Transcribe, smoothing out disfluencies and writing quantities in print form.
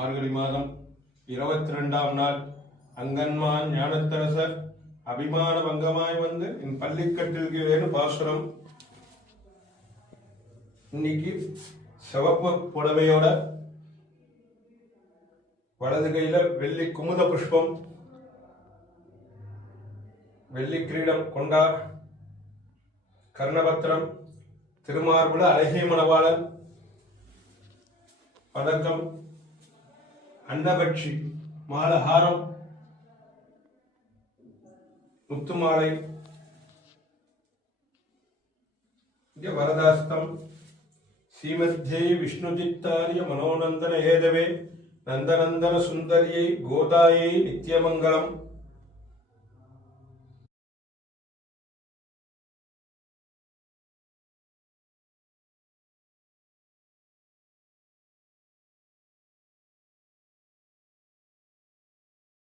மார்கழி மாதம் 22ஆம் நாள் அங்கன்மான் ஞானத்தரசர் அபிமான பங்கமாய் வந்து என் பள்ளிக்கட்டிற்கு வேணு பாசுரம். இன்னைக்கு சிவப்பு புடவையோட வலது கையில வெள்ளி குமுத புஷ்பம், வெள்ளி கிரீடம் கொண்டா, கர்ணபத்திரம், திருமார்புல அழகிய மணவாளன் பதக்கம், அன்னபட்சி மாலஹாரம், முத்துமாலை, வரதாஸ்தம், ஸ்ரீமத்யே விஷ்ணுதித்தாரிய மனோநந்தன ஏதவே நந்தநந்தன சுந்தரியை கோதாயை நித்தியமங்கலம்.